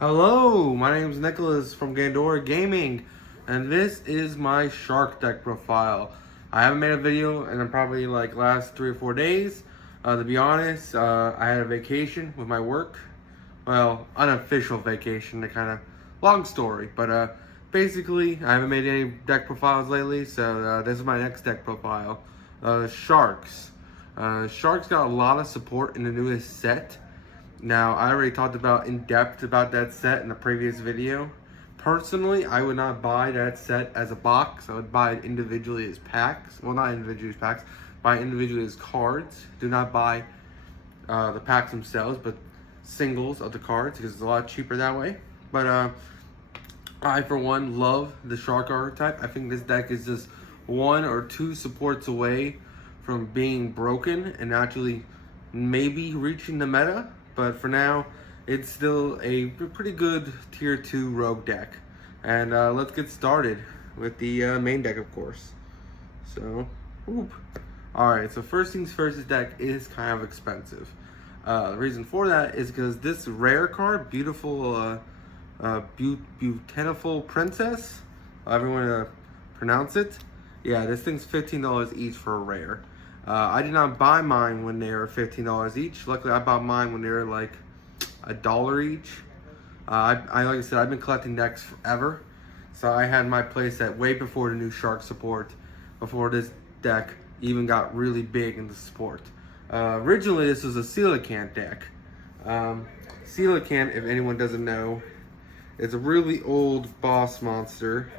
Hello, my name is Nicholas from Gandora Gaming, and this is my shark deck profile. I haven't made a video in probably like last 3 or 4 days. To be honest, I had a vacation with my work. Well, unofficial vacation, a kind of long story, but basically I haven't made any deck profiles lately, so this is my next deck profile. Sharks. Sharks got a lot of support in the newest set. Now, I already talked about in depth about that set in the previous video. Personally, I would not buy that set as a box. I would buy it individually as packs. Well, not individually as packs. Buy individually as cards. Do not buy the packs themselves, but singles of the cards because it's a lot cheaper that way. But I, for one, love the Shark archetype. I think this deck is just 1 or 2 supports away from being broken and actually maybe reaching the meta. But for now, it's still a pretty good tier 2 rogue deck. And let's get started with the main deck, of course. So, alright, so first things first, this deck is kind of expensive. The reason for that is because this rare card, Beautiful Princess, however you want to pronounce it. Yeah, this thing's $15 each for a rare. I did not buy mine when they were $15 each. Luckily, I bought mine when they were like $1 each. Like I said, I've been collecting decks forever. So I had my playset way before the new Shark support, before this deck even got really big into support. Originally, this was a Coelacanth deck. Coelacanth, if anyone doesn't know, is a really old boss monster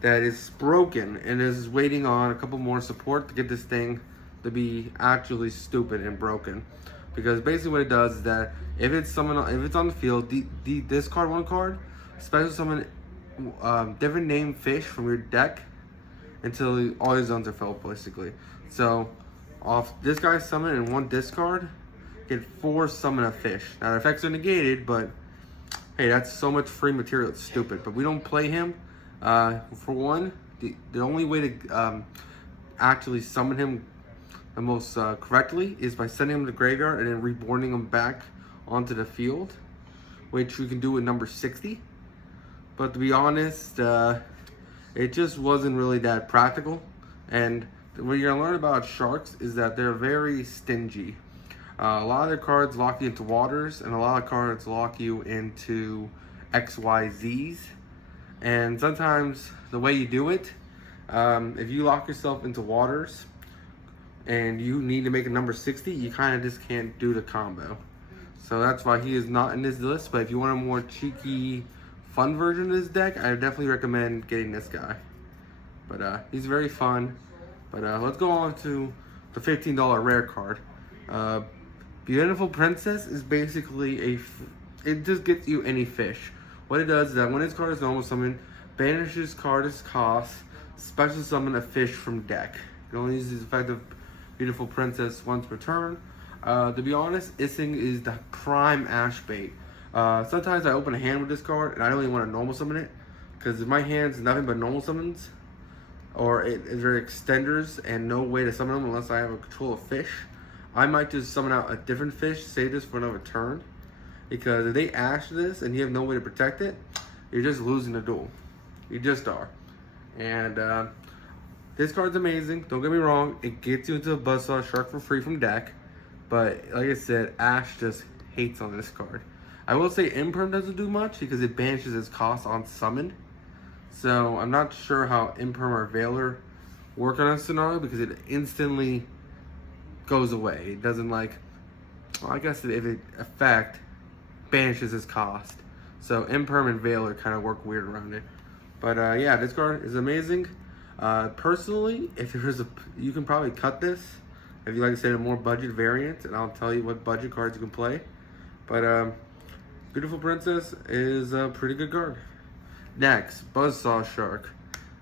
that is broken and is waiting on a couple more support to get this thing to be actually stupid and broken. Because basically what it does is that if it's on the field, discard 1 card, special summon different named fish from your deck until all your zones are filled, basically. So off this guy's summon and 1 discard, get 4 summon a fish. Now the effects are negated, but hey, that's so much free material, it's stupid. But we don't play him. For one, the only way to actually summon him the most correctly is by sending him to the graveyard and then reborning him back onto the field, which we can do with number 60. But to be honest, it just wasn't really that practical. And what you're gonna learn about sharks is that they're very stingy. A lot of their cards lock you into waters, and a lot of cards lock you into XYZs. And sometimes the way you do it, if you lock yourself into waters and you need to make a number 60, you kind of just can't do the combo. So that's why he is not in this list. But if you want a more cheeky, fun version of this deck, I definitely recommend getting this guy. But he's very fun. But let's go on to the $15 rare card. Beautiful Princess is basically it just gets you any fish. What it does is that when this card is normal summon, banish this card as cost, special summon a fish from deck. You can only use this effect of Beautiful Princess once per turn. To be honest, Issing is the prime ash bait. Sometimes I open a hand with this card and I don't even want to normal summon it, because if my hand's nothing but normal summons, or they're extenders and no way to summon them unless I have a control of fish, I might just summon out a different fish, save this for another turn. Because if they ash this and you have no way to protect it, you're just losing the duel. You just are. And this card's amazing. Don't get me wrong. It gets you into a Buzzsaw Shark for free from deck. But like I said, Ash just hates on this card. I will say Imperm doesn't do much because it banishes its cost on summon. So I'm not sure how Imperm or Veiler work on a scenario, because it instantly goes away. It doesn't like, well, I guess if it effect banishes its cost. So Imperm and Veiler kind of work weird around it. But yeah, this card is amazing. Personally, if there's you can probably cut this if you like to say a more budget variant, and I'll tell you what budget cards you can play. But Beautiful Princess is a pretty good card. Next, Buzzsaw Shark,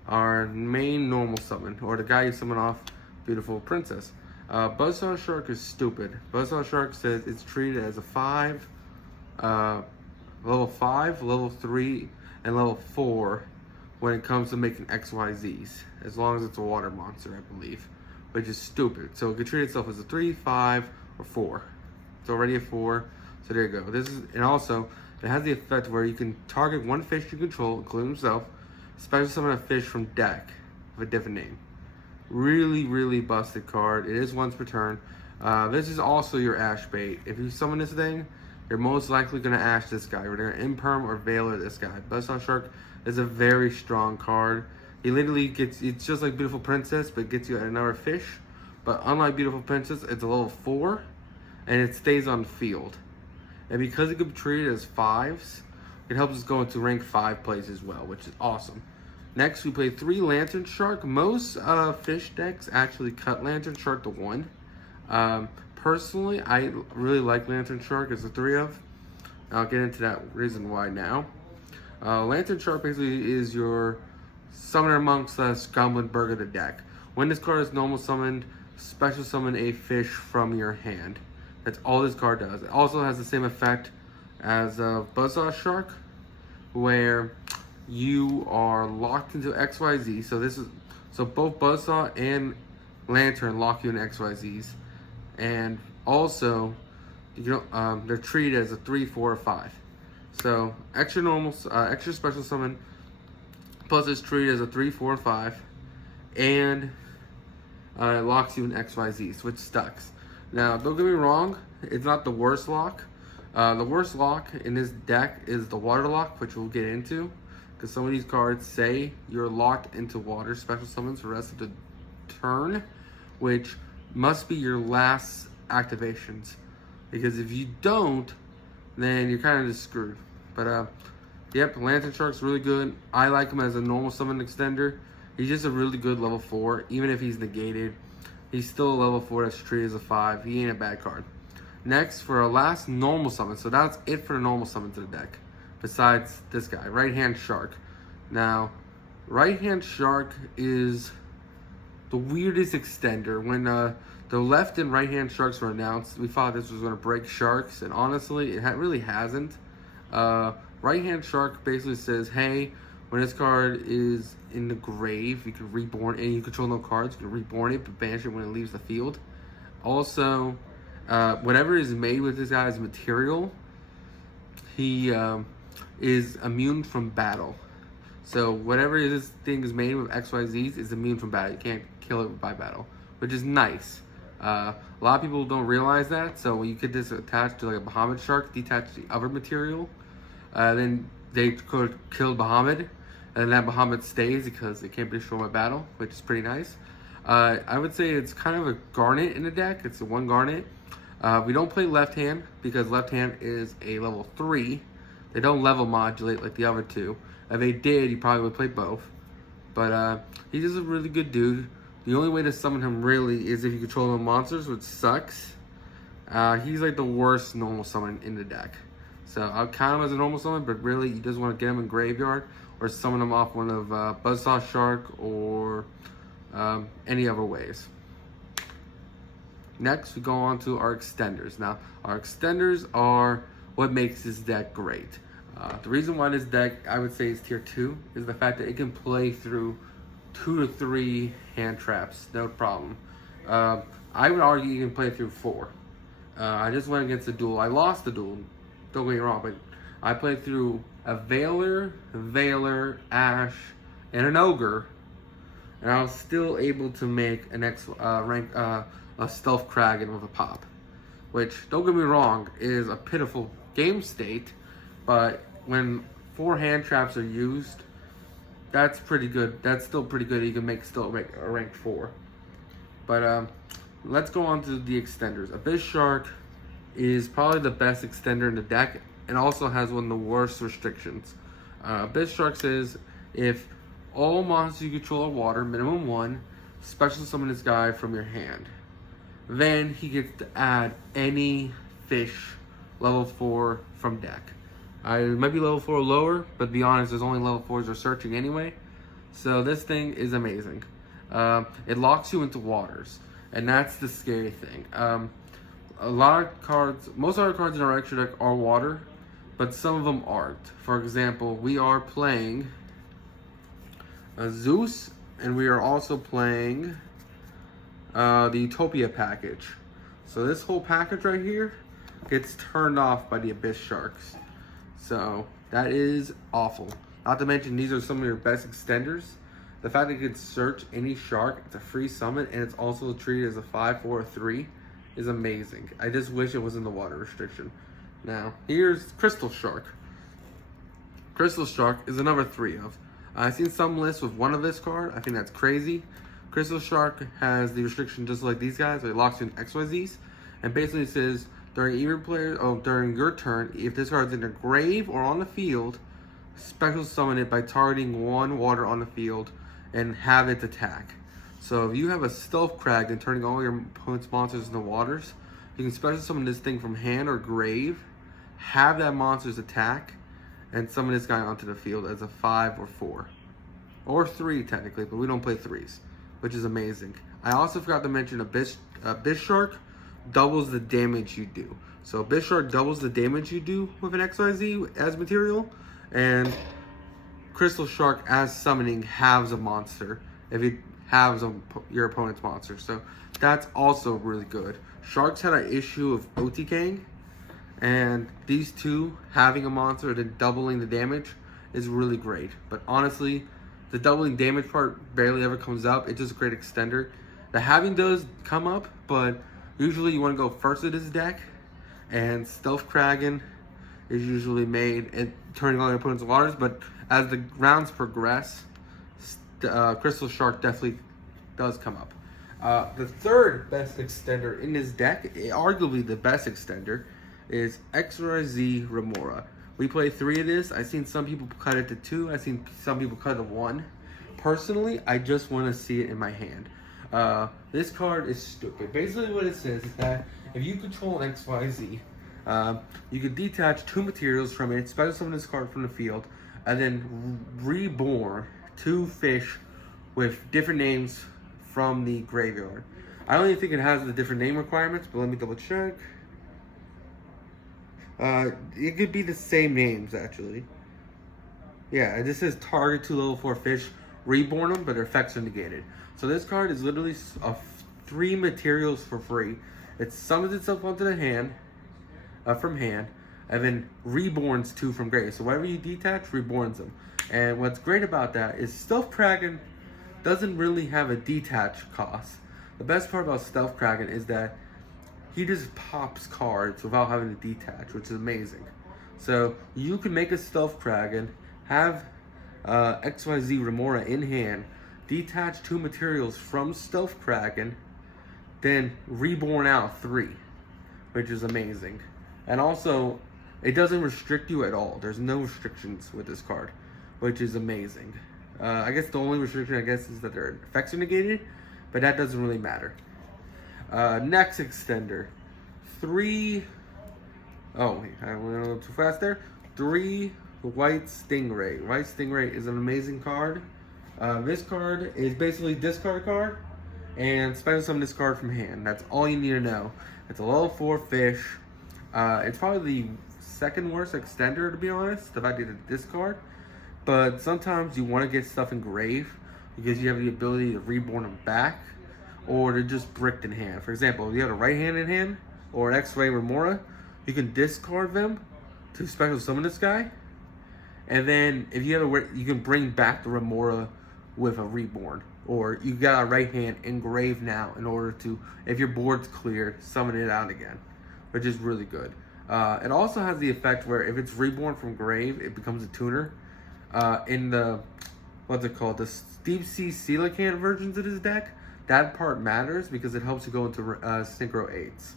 our main normal summon, or the guy you summon off Beautiful Princess. Buzzsaw Shark is stupid. Buzzsaw Shark says it's treated as a 5, level 5, level 3, and level 4 when it comes to making XYZs, as long as it's a water monster, I believe, which is stupid. So it could treat itself as a 3, 5, or 4. It's already a 4, So there you go. And also it has the effect where you can target one fish you control, including himself, special summon a fish from deck with a different name. Really, really busted card. It is once per turn. This is also your ash bait. If you summon this thing, you're most likely going to ash this guy. You're going to imperm or veiler this guy. Buzzsaw Shark is a very strong card. He literally it's just like Beautiful Princess, but gets you another fish. But unlike Beautiful Princess, it's a level 4, and it stays on the field. And because it could be treated as 5s, it helps us go into rank 5 plays as well, which is awesome. Next, we play 3 Lantern Shark. Most fish decks actually cut Lantern Shark to 1. Personally, I really like Lantern Shark as a 3-of. I'll get into that reason why now. Lantern Shark basically is your Summoner Monk / Goblin Burg of the deck. When this card is normal summoned, special summon a fish from your hand. That's all this card does. It also has the same effect as Buzzsaw Shark, where you are locked into XYZ. So both Buzzsaw and Lantern lock you in XYZs, and also they're treated as a 3, 4, or 5. So extra special summon plus it's treated as a 3, 4, or 5, and it locks you in XYZs, which sucks. Now, don't get me wrong, it's not the worst lock. The worst lock in this deck is the water lock, which we'll get into, because some of these cards say you're locked into water special summons for the rest of the turn, which must be your last activations. Because if you don't, then you're kind of just screwed. But yep, Lantern Shark's really good. I like him as a normal summon extender. He's just a really good level 4, even if he's negated. He's still a level 4 that's treated as a 5. He ain't a bad card. Next, for our last normal summon. So that's it for the normal summon to the deck. Besides this guy, Right Hand Shark. Now, Right Hand Shark is the weirdest extender. When the left and right hand sharks were announced, we thought this was going to break sharks, and honestly, it really hasn't. Right Hand Shark basically says, hey, when this card is in the grave, you can reborn, and you control no cards, you can reborn it, but banish it when it leaves the field. Also, whatever is made with this guy's material, he is immune from battle. So whatever this thing is made with XYZs is immune from battle. You can't kill it by battle, which is nice. A lot of people don't realize that. So when you get this attached to like a Bahamut shark, detach the other material, then they could kill Bahamut, and that Bahamut stays because it can't be destroyed by battle, which is pretty nice. I would say it's kind of a Garnet in the deck. It's a 1 Garnet. We don't play left hand because left hand is a level 3. They don't level modulate like the other 2. If they did, you probably would play both. But he's just a really good dude. The only way to summon him really is if you control no monsters, which sucks. He's like the worst normal summon in the deck. So I'll count him as a normal summon, but really you just want to get him in graveyard or summon him off one of Buzzsaw Shark or any other ways. Next, we go on to our extenders. Now, our extenders are what makes this deck great. The reason why this deck, I would say, is tier 2 is the fact that it can play through 2 to 3 hand traps, no problem. I would argue you can play through 4. I just went against a duel. I lost the duel, don't get me wrong, but I played through a Veiler, Ash, and an Ogre, and I was still able to make an a Stealth Kraken with a pop, which, don't get me wrong, is a pitiful game state, but when 4 hand traps are used, that's pretty good. That's still pretty good. You can make still a rank 4. But let's go on to the extenders. Abyss Shark is probably the best extender in the deck and also has one of the worst restrictions. Abyss Shark says if all monsters you control are water, minimum 1, special summon this guy from your hand. Then he gets to add any fish level 4 from deck. It might be level 4 or lower, but to be honest, there's only level 4s are searching anyway. So this thing is amazing. It locks you into waters, and that's the scary thing. A lot of cards, most of our cards in our extra deck are water, but some of them aren't. For example, we are playing Zeus, and we are also playing the Utopia package. So this whole package right here gets turned off by the Abyss Sharks. So that is awful. Not to mention, these are some of your best extenders. The fact that you can search any shark, it's a free summon, and it's also treated as a 5, 4, or 3 is amazing. I just wish it wasn't the water restriction. Now, here's Crystal Shark. Crystal Shark is a number 3 of. I've seen some lists with 1 of this card. I think that's crazy. Crystal Shark has the restriction just like these guys, where it locks you in XYZs, and basically says during during your turn, if this card's in the grave or on the field, special summon it by targeting 1 water on the field and have its attack. So if you have a Stealth Crag and turning all your opponent's monsters into waters, you can special summon this thing from hand or grave, have that monster's attack, and summon this guy onto the field as a 5 or 4. Or 3 technically, but we don't play 3s, which is amazing. I also forgot to mention Abyss Shark doubles the damage you do. So Abyss Shark doubles the damage you do with an XYZ as material, and Crystal Shark as summoning halves a monster if it halves your opponent's monster. So that's also really good. Sharks had an issue of OTKing, and these two having a monster and then doubling the damage is really great. But honestly, the doubling damage part barely ever comes up. It's just a great extender. The having does come up, but usually you want to go first with this deck, and Stealth Kraken is usually made and turning all your opponent's waters. But as the rounds progress, Crystal Shark definitely does come up. The third best extender in this deck, arguably the best extender, is XYZ Remora. We play 3 of this. I've seen some people cut it to 2. I've seen some people cut it to 1. Personally, I just want to see it in my hand. This card is stupid. Basically what it says is that if you control an XYZ, you can detach 2 materials from it, special summon this card from the field, and then reborn 2 fish with different names from the graveyard. I don't even think it has the different name requirements, but let me double check. It could be the same names, actually. Yeah, this says target 2 level 4 fish, reborn them, but their effects are negated. So this card is literally 3 materials for free. It summons itself onto the hand, from hand, and then reborns 2 from grave. So whatever you detach, reborns them. And what's great about that is Stealth Kraken doesn't really have a detach cost. The best part about Stealth Kraken is that he just pops cards without having to detach, which is amazing. So you can make a Stealth Kraken, have XYZ Remora in hand, detach 2 materials from Stealth Kraken, then reborn out 3, which is amazing. And also, it doesn't restrict you at all. There's no restrictions with this card, which is amazing. I guess the only restriction, is that their effects are negated, but that doesn't really matter. Next extender, 3. Oh, I went a little too fast there. 3 White Stingray. White Stingray is an amazing card. This card is basically discard card, and special summon this card from hand. That's all you need to know. It's a level 4 fish. It's probably the second worst extender, to be honest, if I did a discard. But sometimes you want to get stuff in grave because you have the ability to reborn them back, or they're just bricked in hand. For example, if you have a right hand in hand or an X-Ray Remora, you can discard them to special summon this guy, and then if you have you can bring back the Remora with a reborn, or you got a right hand engraved now in order to, if your board's cleared, summon it out again, which is really good. It also has the effect where if it's reborn from grave, it becomes a tuner. In the, what's it called, the Deep Sea Coelacanth versions of this deck, that part matters because it helps you go into Synchro 8s.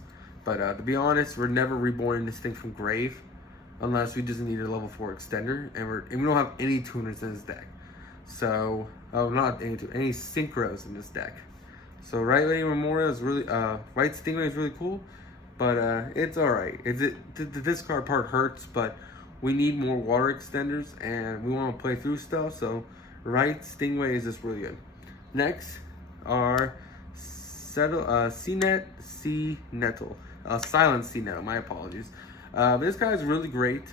But to be honest, we're never reborning this thing from grave unless we just need a level 4 extender, and we don't have any tuners in this deck. So, not any synchros in this deck. So Right Lady Memorial is really, White Stingray is really cool, but it's alright. The discard part hurts, but we need more water extenders, and we want to play through stuff, so Right Stingray is just really good. Next are Silent Sea Nettle, my apologies. This guy is really great.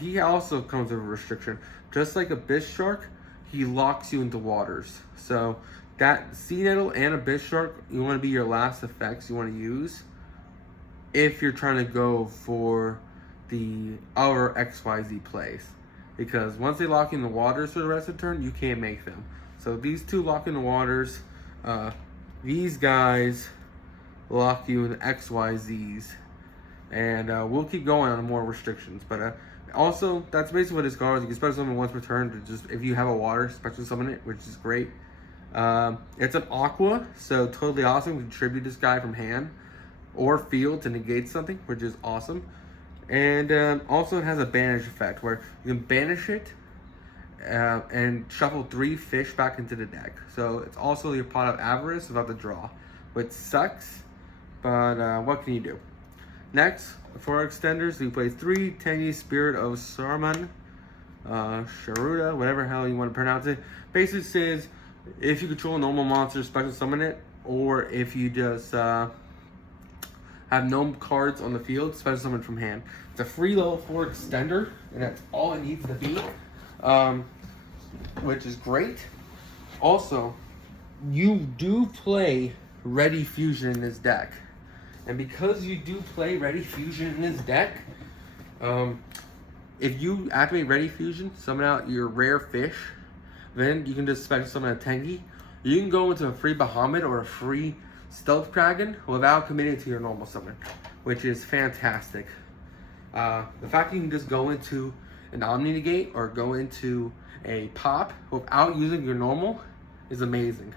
He also comes with a restriction. Just like Abyss Shark, he locks you into waters. So that Sea Nettle and Abyss Shark, you want to be your last effects you want to use. if you're trying to go for the other XYZ plays. Because once they lock in the waters for the rest of the turn, you can't make them. So these two lock in the waters. These guys lock you in the XYZs. And we'll keep going on more restrictions. But also, that's basically what this card is. You can special summon once per turn, to just if you have a water, special summon it, which is great. It's an aqua, so totally awesome. You can tribute this guy from hand or field to negate something, which is awesome. And also it has a banish effect where you can banish it and shuffle 3 fish back into the deck. So it's also your pot of avarice without the draw, which sucks, but what can you do? Next, for our extenders, we play 3 Tenyi Spirit of Saruman, Sharuda, whatever hell you want to pronounce it. Basically says if you control a normal monster, special summon it, or if you just have no cards on the field, special summon from hand. It's a free level 4 extender, and that's all it needs to be, which is great. Also, you do play Ready Fusion in this deck. And because you do play Ready Fusion in this deck, if you activate Ready Fusion, summon out your rare fish, then you can just special summon a Tengi. You can go into a free Bahamut or a free Stealth Kraken without committing to your normal summon, which is fantastic. The fact that you can just go into an Omni Negate or go into a Pop without using your normal is amazing.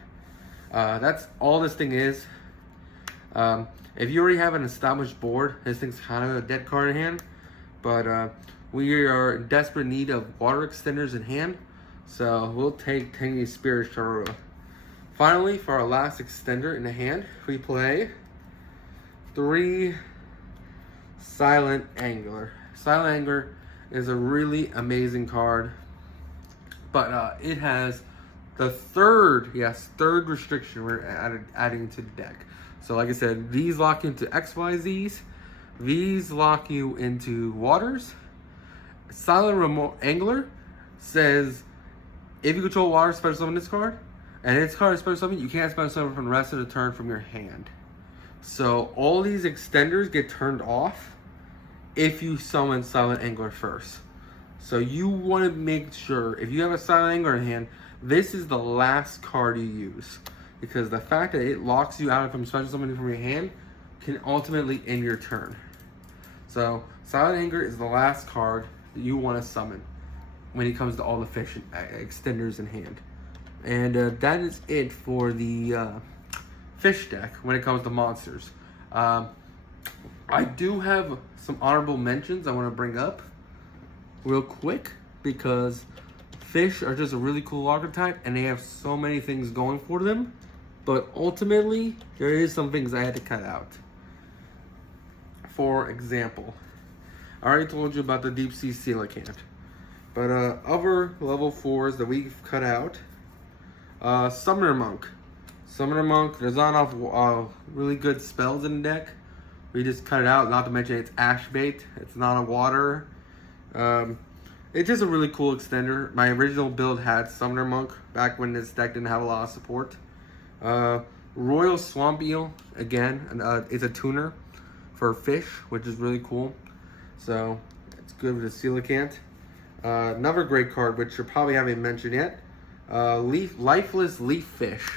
That's all this thing is. If you already have an established board, this thing's kind of a dead card in hand, but we are in desperate need of water extenders in hand, so we'll take Tenyi Spirit Sharuda. Finally, for our last extender in the hand, we play 3 Silent Angler. Silent Angler is a really amazing card, but it has the third restriction we're adding to the deck. So like I said, these lock into XYZs, these lock you into waters. Silent Angler says if you control water, special summon this card, and its card is special summon, you can't special summon from the rest of the turn from your hand. So all these extenders get turned off if you summon Silent Angler first. So you want to make sure, if you have a Silent Angler in hand, this is the last card you use. Because the fact that it locks you out from special summoning from your hand can ultimately end your turn. So Silent Angler is the last card that you want to summon when it comes to all the fish extenders in hand. And that is it for the fish deck when it comes to monsters. I do have some honorable mentions I want to bring up real quick, because fish are just a really cool archetype and they have so many things going for them. But ultimately, there is some things I had to cut out. For example, I already told you about the Deep Sea Coelacanth. But other level 4s that we've cut out, Summoner Monk. Summoner Monk, there's not enough really good spells in the deck. We just cut it out, not to mention it's ash bait. It's not a water. It's just a really cool extender. My original build had Summoner Monk back when this deck didn't have a lot of support. Royal Swamp Eel, again, it's a tuner for fish, which is really cool. So it's good with the coelacanth. Another great card, which you probably haven't mentioned yet, Lifeless Leaf Fish.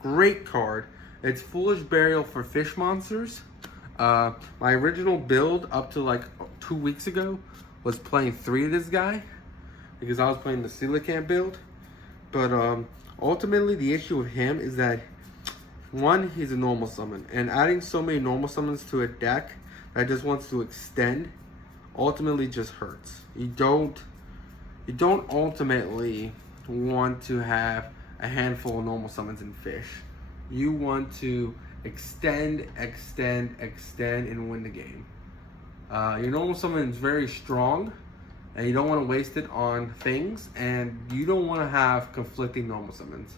Great card. It's Foolish Burial for fish monsters. My original build up to like 2 weeks ago was playing 3 of this guy because I was playing the coelacanth build. But ultimately, the issue with him is that, one, he's a normal summon, and adding so many normal summons to a deck that just wants to extend ultimately just hurts. You don't ultimately want to have a handful of normal summons in fish. You want to extend, and win the game. Your normal summon is very strong, and you don't want to waste it on things, and you don't want to have conflicting normal summons.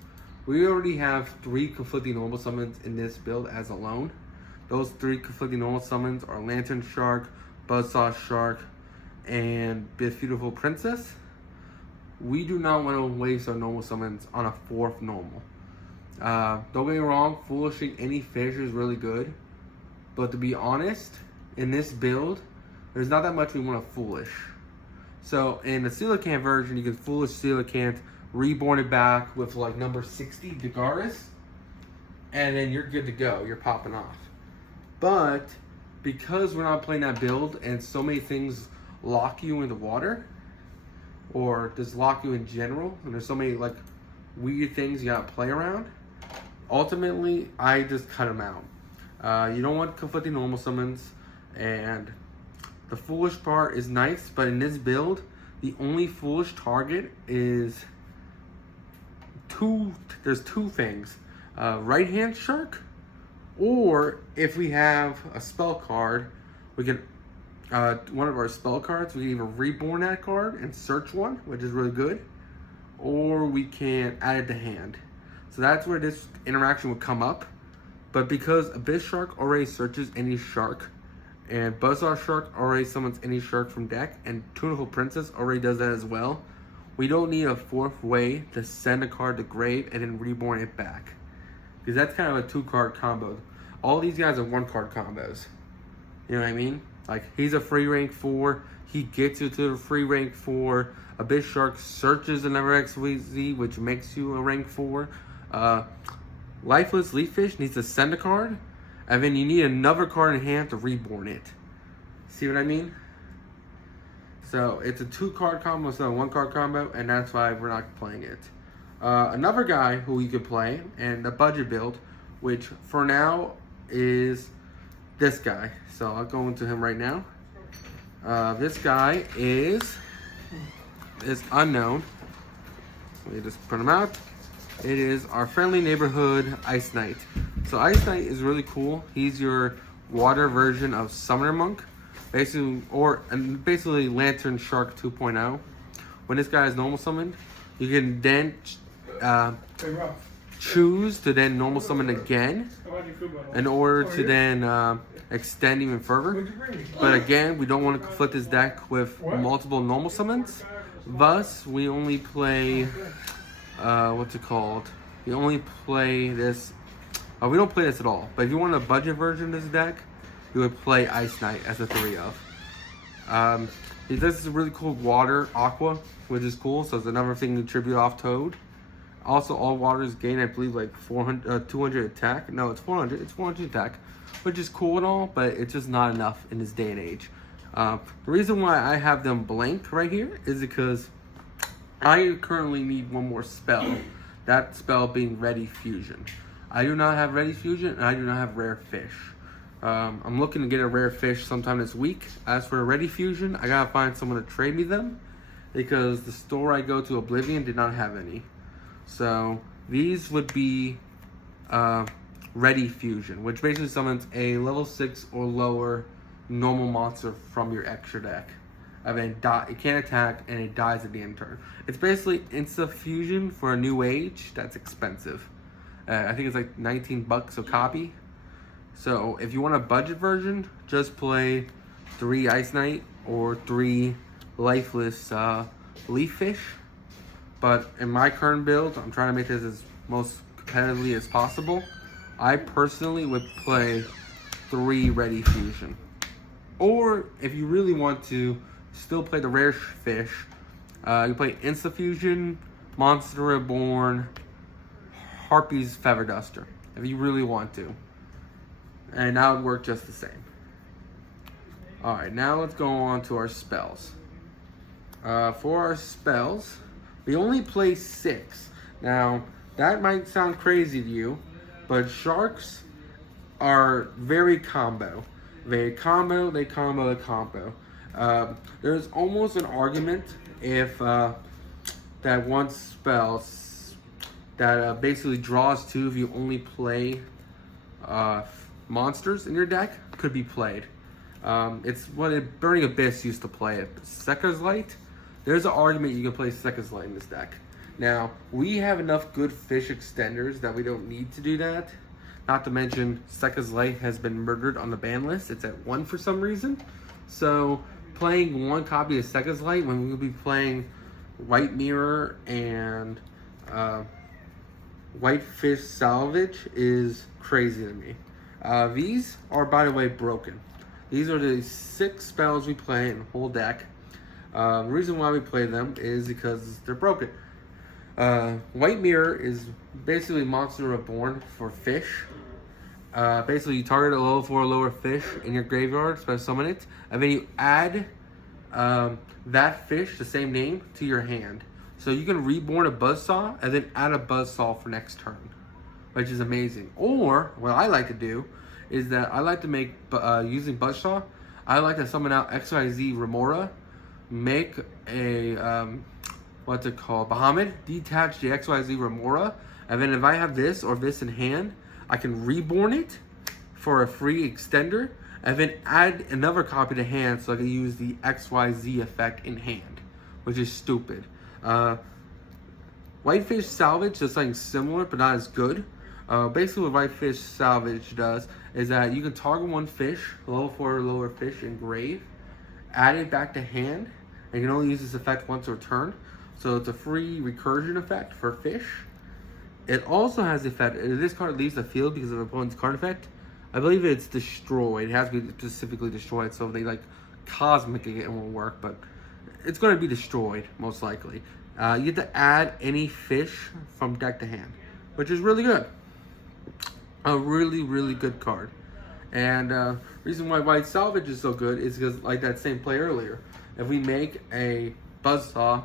We already have 3 conflicting normal summons in this build as alone. Those 3 conflicting normal summons are Lantern Shark, Buzzsaw Shark, and Beautiful Princess. We do not want to waste our normal summons on a 4th normal. Don't get me wrong, Foolishing any fish is really good, but to be honest, in this build, there's not that much we want to Foolish. So in the Coelacanth version, you can Foolish Coelacanth, reborn it back with like number 60 Dagaris, and then you're good to go. You're popping off. But because we're not playing that build and so many things lock you in the water, or just lock you in general, and there's so many like weird things you gotta play around, ultimately I just cut them out. You don't want conflicting normal summons, and the Foolish part is nice, but in this build, the only Foolish target is there's two things. Right hand shark, or if we have a spell card, we can one of our spell cards, we can either reborn that card and search one, which is really good, or we can add it to hand. So that's where this interaction would come up. But because Abyss Shark already searches any shark, and Buzzsaw Shark already summons any shark from deck, and Tuneful Princess already does that as well, we don't need a fourth way to send a card to grave and then reborn it back. Because that's kind of a 2-card combo. All these guys are 1-card combos. You know what I mean? Like, he's a free rank 4. He gets you to the free rank 4. Abyss Shark searches another XYZ, which makes you a rank 4. Lifeless Leaffish needs to send a card. And then you need another card in hand to reborn it. See what I mean? So, it's a 2-card combo instead of a 1-card combo. And that's why we're not playing it. Another guy who you could play, and a budget build, which for now is this guy. So I'll go into him right now. This guy is unknown. Let me just print him out. It is our friendly neighborhood Ice Knight. So Ice Knight is really cool. He's your water version of Summoner Monk, basically Lantern Shark 2.0. When this guy is normal summoned, you can then choose to then normal summon again in order to then extend even further. But again, we don't want to conflict this deck with multiple normal summons. Thus, we only play, what's it called? We only play this, we don't play this at all. But if you want a budget version of this deck, you would play Ice Knight as a 3-of. This is a really cool water aqua, which is cool. So it's another thing to tribute off Toad. Also, all waters gain, I believe, like 200 attack. No, it's 400. It's 400 attack, which is cool and all, but it's just not enough in this day and age. The reason why I have them blank right here is because I currently need one more spell. That spell being Ready Fusion. I do not have Ready Fusion, and I do not have Rare Fish. I'm looking to get a Rare Fish sometime this week. As for Ready Fusion, I gotta find someone to trade me them, because the store I go to, Oblivion, did not have any. So these would be Ready Fusion, which basically summons a level 6 or lower normal monster from your extra deck. And then it can't attack, and it dies at the end turn. It's basically Insta Fusion for a new age. That's expensive. I think it's like $19 a copy. So if you want a budget version, just play 3 Ice Knight or 3 Lifeless Leaf Fish. But in my current build, I'm trying to make this as most competitively as possible. I personally would play 3 Ready Fusion. Or if you really want to still play the Rare Fish, you play Insta Fusion, Monster Reborn, Harpy's Feather Duster, if you really want to. And that would work just the same. Alright, now let's go on to our spells. For our spells, we only play 6. Now, that might sound crazy to you, but sharks are very combo. They combo. There's almost an argument if that one spell that basically draws 2 if you only play monsters in your deck could be played. It's what Burning Abyss used to play it. Sekka's Light. There's an argument you can play Sekka's Light in this deck. Now, we have enough good fish extenders that we don't need to do that. Not to mention, Sekka's Light has been murdered on the ban list. It's at 1 for some reason. So, playing 1 copy of Sekka's Light when we'll be playing White Mirror and White Fish Salvage is crazy to me. These are, by the way, broken. These are the 6 spells we play in the whole deck. The reason why we play them is because they're broken. White Mirror is basically Monster Reborn for fish. Basically, you target a level 4 or lower fish in your graveyard, special summon it, and then you add that fish, the same name, to your hand. So you can reborn a Buzzsaw and then add a Buzzsaw for next turn, which is amazing. Or, what I like to do is that I like to make, using Buzzsaw, I like to summon out XYZ Remora, make a, what's it called, Bahamut, detach the XYZ Remora, and then if I have this or this in hand, I can reborn it for a free extender, and then add another copy to hand so I can use the XYZ effect in hand, which is stupid. Whitefish Salvage does something similar, but not as good. Basically what Whitefish Salvage does is that you can target one fish, level 4 or lower fish in grave, add it back to hand, and you can only use this effect once a turn. So it's a free recursion effect for fish. It also has the effect, if this card leaves the field because of the opponent's card effect, I believe it's destroyed. It has to be specifically destroyed, so if they like cosmic it won't work, but it's going to be destroyed, most likely. You get to add any fish from deck to hand, which is really good. A really, really good card. And reason why White Salvage is so good is because, like that same play earlier, if we make a Buzzsaw,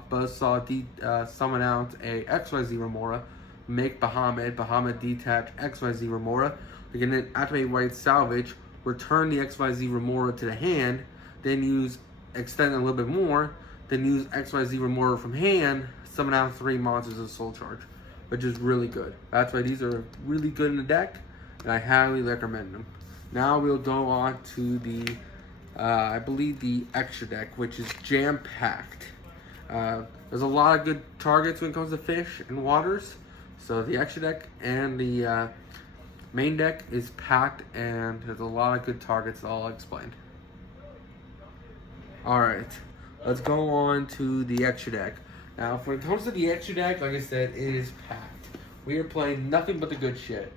summon out a XYZ Remora, make Bahamut detach XYZ Remora, we can then activate White Salvage, return the XYZ Remora to the hand, then extend it a little bit more, then use XYZ Remora from hand, summon out 3 monsters of Soul Charge, which is really good. That's why these are really good in the deck, and I highly recommend them. Now we'll go on to the, I believe the extra deck, which is jam-packed. There's a lot of good targets when it comes to fish and waters. So the extra deck and the main deck is packed, and there's a lot of good targets that I'll explain. Alright, let's go on to the extra deck. Now, when it comes to the extra deck, like I said, it is packed. We are playing nothing but the good shit.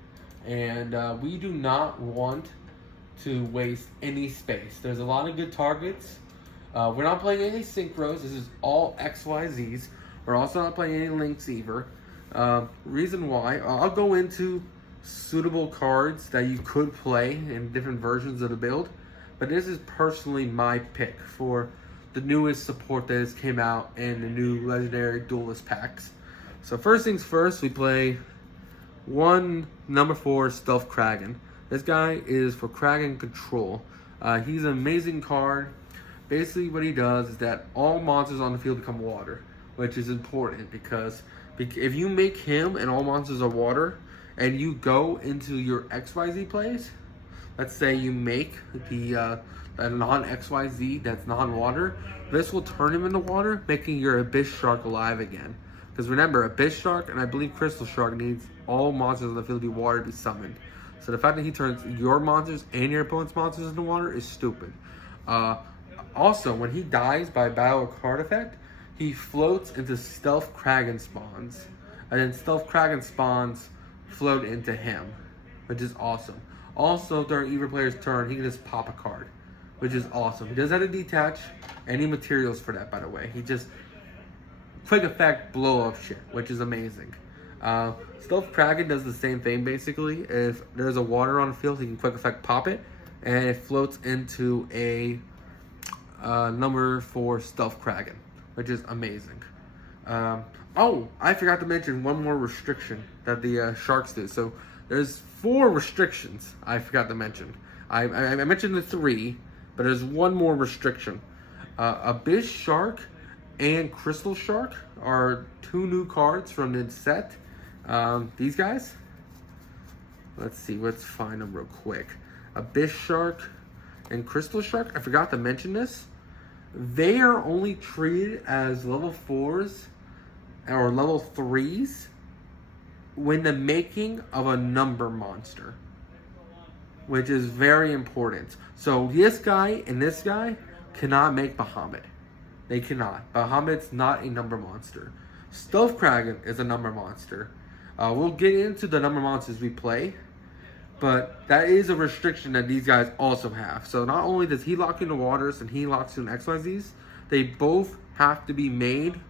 And we do not want to waste any space. There's a lot of good targets. We're not playing any synchros. This is all XYZs. We're also not playing any links either. Reason why, I'll go into suitable cards that you could play in different versions of the build, but this is personally my pick for the newest support that has came out in the new legendary Duelist packs. So first things first, we play one number 4 Stealth Kraken. This guy is for Kraken control. He's an amazing card. Basically what he does is that all monsters on the field become water, which is important because if you make him and all monsters are water, and you go into your XYZ plays, let's say you make the non-XYZ that's non-water, this will turn him into water, making your Abyss Shark alive again. Because remember, Abyss Shark and I believe Crystal Shark needs all monsters on the field to be water to be summoned. So the fact that he turns your monsters and your opponent's monsters into water is stupid. Also, when he dies by battle or card effect, he floats into Stealth Kraken spawns. And then Stealth Kraken spawns float into him, which is awesome. Also, during either player's turn, he can just pop a card, which is awesome. He doesn't have to detach any materials for that, by the way. He just quick effect blow up shit, which is amazing. Stealth Kraken does the same thing basically. If there's a water on the field, he can quick effect pop it, and it floats into a number 4 Stealth Kraken, which is amazing. Oh, I forgot to mention one more restriction that the Sharks do. So there's 4 restrictions I forgot to mention. I mentioned the 3, but there's one more restriction. Abyss Shark and Crystal Shark are 2 new cards from the set. These guys, let's see, let's find them real quick. Abyss Shark and Crystal Shark, I forgot to mention this. They are only treated as level 4s or level 3s when the making of a number monster, which is very important. So this guy and this guy cannot make Bahamut. They cannot. Bahamut's not a number monster. Stealth Kraken is a number monster. We'll get into the number monsters we play. But that is a restriction that these guys also have. So not only does he lock into waters and he locks in XYZs, they both have to be made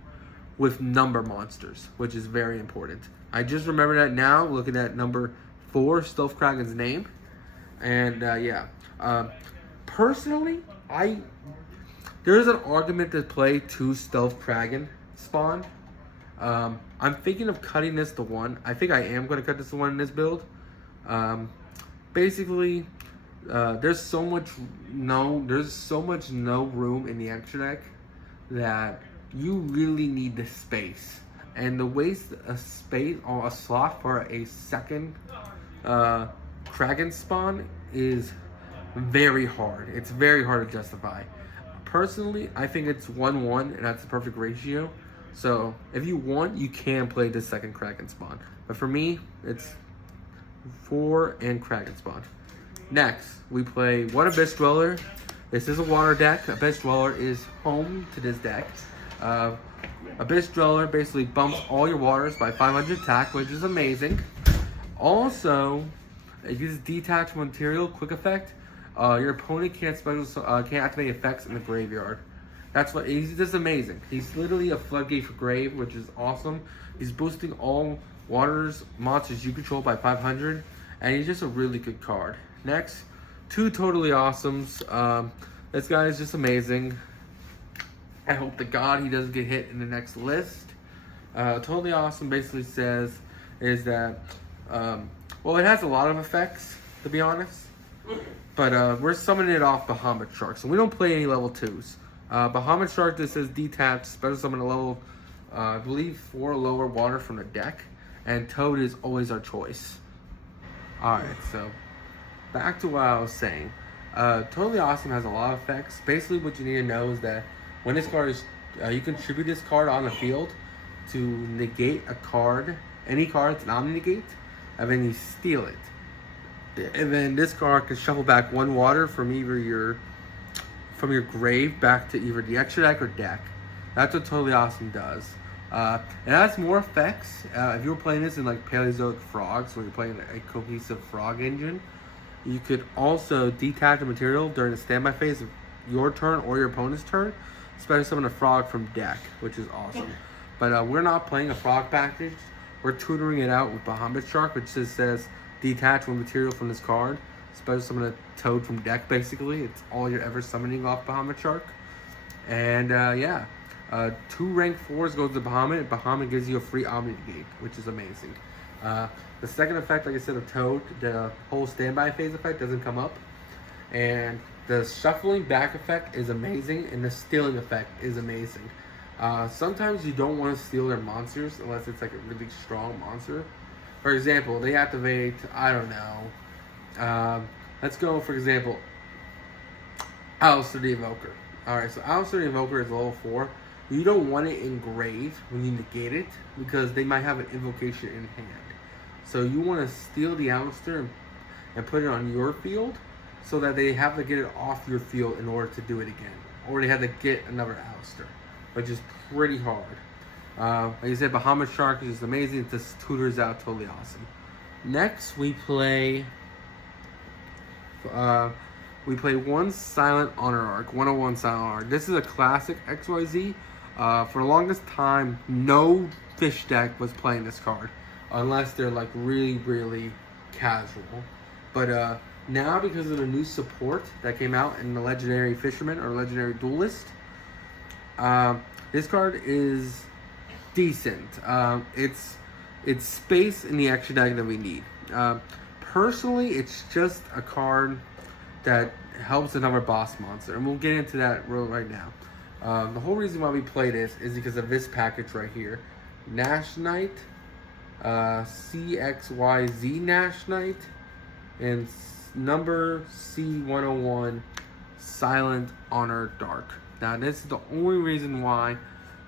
with number monsters, which is very important. I just remember that now, looking at number 4, Stealth Kraken's name. And personally, there is an argument to play 2 Stealth Kraken spawn. I'm thinking of cutting this to 1. I think I am going to cut this to 1 in this build. Basically, there's so much no room in the extra deck that you really need the space. And to waste a space or a slot for a second Kraken spawn is very hard. It's very hard to justify. Personally, I think it's 1-1, and that's the perfect ratio. So if you want, you can play the second Kraken spawn. But for me, it's 4 and Kraken spawn. Next, we play One Abyss Dweller. This is a water deck. Abyss Dweller is home to this deck. Abyss Dweller basically bumps all your waters by 500 attack, which is amazing. Also, it uses detached material, quick effect. Your opponent can't activate effects in the graveyard. He's just amazing. He's literally a floodgate for grave, which is awesome. He's boosting all waters monsters you control by 500, and he's just a really good card. Next, 2 Totally Awesomes. This guy is just amazing. I hope to God he doesn't get hit in the next list. Totally Awesome basically says is that, well, it has a lot of effects, to be honest. But we're summoning it off Bahamut Shark, so we don't play any level 2s. Bahamut Shark, this says detached, special summon a level, I believe 4 lower water from the deck. And Toad is always our choice. Alright, so back to what I was saying. Totally Awesome has a lot of effects. Basically, what you need to know is that when this card is, you contribute this card on the field to negate a card, any card that's non-negate, and then you steal it. And then this card can shuffle back 1 water from either your grave back to either the extra deck or deck. That's what Totally Awesome does. It has more effects. If you were playing this in like Paleozoic Frogs, where you're playing a cohesive frog engine, you could also detach the material during the standby phase of your turn or your opponent's turn, especially summon a frog from deck, which is awesome. But we're not playing a frog package. We're tutoring it out with Bahamut Shark, which just says detach one material from this card, especially summon a toad from deck. Basically, it's all you're ever summoning off Bahamut Shark. And 2 rank 4s goes to Bahamut. Bahamut gives you a free Omni Negate, which is amazing. The second effect, like I said, of Toad, the whole standby phase effect doesn't come up. And the shuffling back effect is amazing, and the stealing effect is amazing. Sometimes you don't want to steal their monsters unless it's like a really strong monster. For example, they activate, I don't know. Let's go, for example, Alistair the Invoker. Alright, so Alistair the Invoker is level 4. You don't want it in grave when you negate it, because they might have an invocation in hand. So you want to steal the Alistair and put it on your field, so that they have to get it off your field in order to do it again. Or they have to get another Alistair, which is pretty hard. Like I said, Bahamut Shark is just amazing. It just tutors out Totally Awesome. Next, we play 1 Silent Honor Arc, 101 Silent Arc. This is a classic XYZ. For the longest time, no fish deck was playing this card, unless they're like really, really casual. But now, because of the new support that came out in the Legendary Fisherman or Legendary Duelist, this card is decent. It's space in the extra deck that we need. Personally, it's just a card that helps another boss monster, and we'll get into that right now. The whole reason why we play this is because of this package right here. Nash Knight, XYZ Nash Knight, and number C101 Silent Honor Dark. Now, this is the only reason why.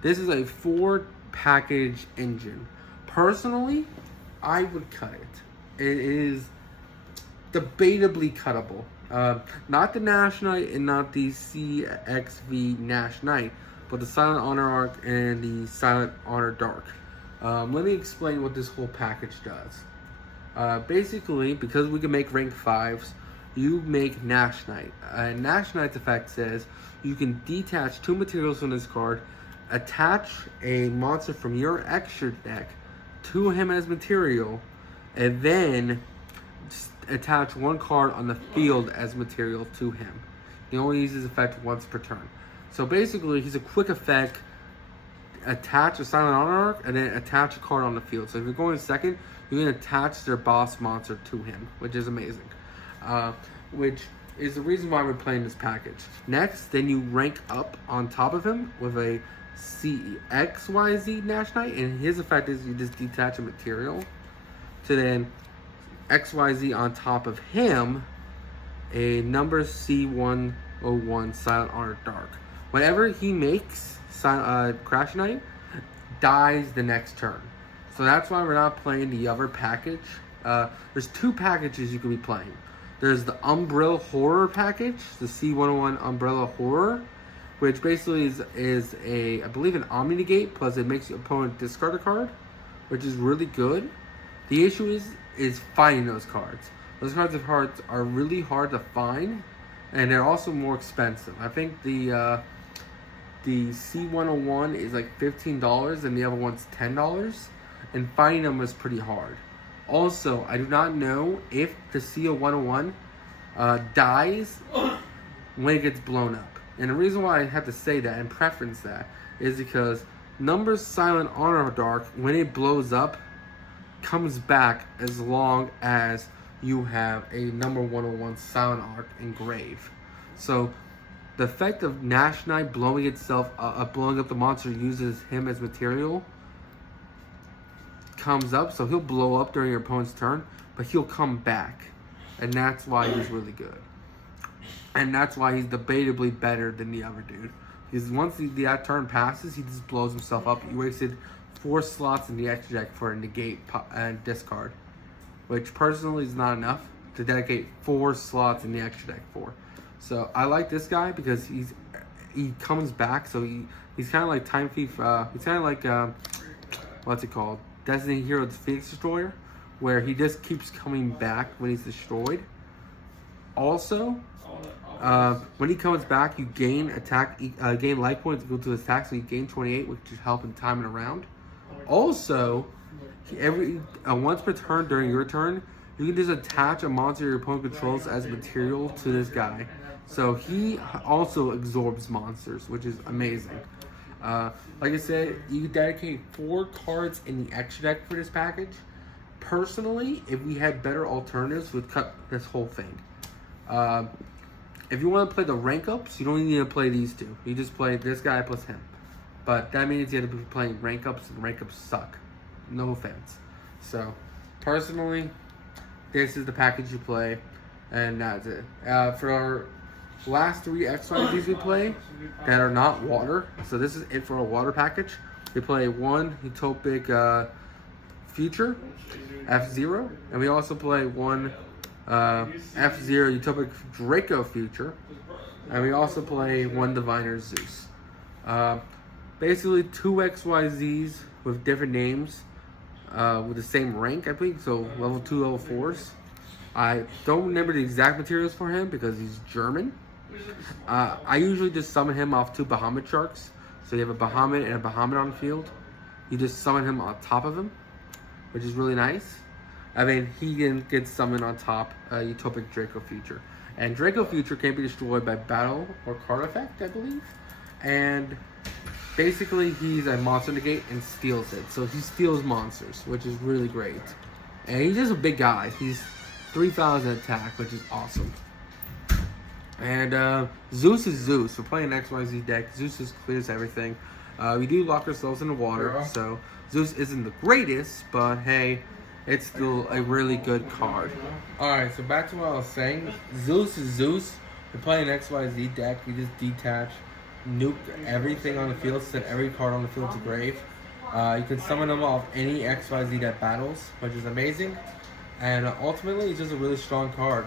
This is a 4 package engine. Personally, I would cut it. It is debatably cuttable. Not the Nash Knight and not the CXV Nash Knight, but the Silent Honor Arc and the Silent Honor Dark. Let me explain what this whole package does. Basically, because we can make rank 5s, you make Nash Knight. Nash Knight's effect says you can detach 2 materials from this card, attach a monster from your extra deck to him as material, and then attach 1 card on the field as material to him. He only uses effect once per turn. So basically, he's a quick effect. Attach a Silent Honor Arc, and then attach a card on the field. So if you're going second, you can attach their boss monster to him, which is amazing. Which is the reason why we're playing this package. Next, then you rank up on top of him with a XYZ Nash Knight, and his effect is you just detach a material to then XYZ on top of him, a number C101 Silent Honor Dark. Whenever he makes Crash Knight, dies the next turn. So that's why we're not playing the other package. There's 2 packages you can be playing. There's the Umbrella Horror package, the C101 Umbrella Horror, which basically is I believe an Omni Negate, plus it makes your opponent discard a card, which is really good. The issue is finding those cards. Those cards are really hard to find, and they're also more expensive. I think the C101 is like $15 and the other one's $10, and finding them is pretty hard. Also, I do not know if the C101 dies when it gets blown up. And the reason why I have to say that and preference that is because number Silent Honor Dark, when it blows up, comes back as long as you have a number 101 Silent Arc engraved. So the effect of Nash Knight blowing up the monster uses him as material comes up, so he'll blow up during your opponent's turn, but he'll come back, and that's why he's really good. And that's why he's debatably better than the other dude. Because once that turn passes, he just blows himself up. You wasted 4 slots in the extra deck for a negate and discard, which personally is not enough to dedicate 4 slots in the extra deck for. So I like this guy because he comes back. So he's kind of like Time Thief. He's kind of like what's it called? Destiny Hero Phoenix Destroyer, where he just keeps coming back when he's destroyed. Also, when he comes back, you gain gain life points equal to his attack, so you gain 28, which is helping timing around. Also, once per turn during your turn, you can just attach a monster your opponent controls as material to this guy. So he also absorbs monsters, which is amazing. Like I said, you can dedicate 4 cards in the extra deck for this package. Personally, if we had better alternatives, we'd cut this whole thing. If you want to play the rank ups, you don't need to play these 2. You just play this guy plus him. But that means you have to be playing rank ups, and rank ups suck. No offense. So, personally, this is the package you play, and that's it. For our last 3 XYZs we play that are not water, so this is it for a water package. We play 1 Utopic Future, F-Zero, and we also play 1 F-Zero Utopic Draco Future, and we also play 1 Diviner Zeus. Basically 2 XYZs with different names, with the same rank, I think, so level 2, level 4s. I don't remember the exact materials for him because he's German. I usually just summon him off 2 Bahamut Sharks. So you have a Bahamut and a Bahamut on the field. You just summon him on top of him, which is really nice. I mean, he can get summoned on top Utopic Draco Future. And Draco Future can't be destroyed by battle or card effect, I believe. And basically, he's a monster negate and steals it. So he steals monsters, which is really great. And he's just a big guy. He's 3,000 attack, which is awesome. And Zeus is Zeus. We're playing an XYZ deck. Zeus just clears everything. We do lock ourselves in the water, so Zeus isn't the greatest, but hey, it's still a really good card. Alright, so back to what I was saying. Zeus is Zeus. We're playing an XYZ deck. We just detach, nuke everything on the field, send every card on the field to grave. You can summon them off any XYZ that battles, which is amazing. And ultimately, it's just a really strong card.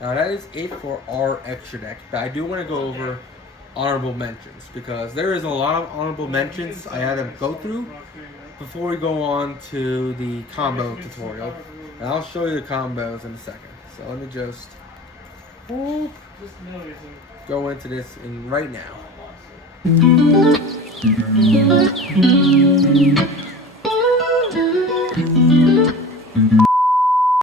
Now that is it for our extra deck, but I do want to go over honorable mentions because there is a lot of honorable mentions I had to go through before we go on to the combo tutorial. And I'll show you the combos in a second. So let me just whoop, go into this right now.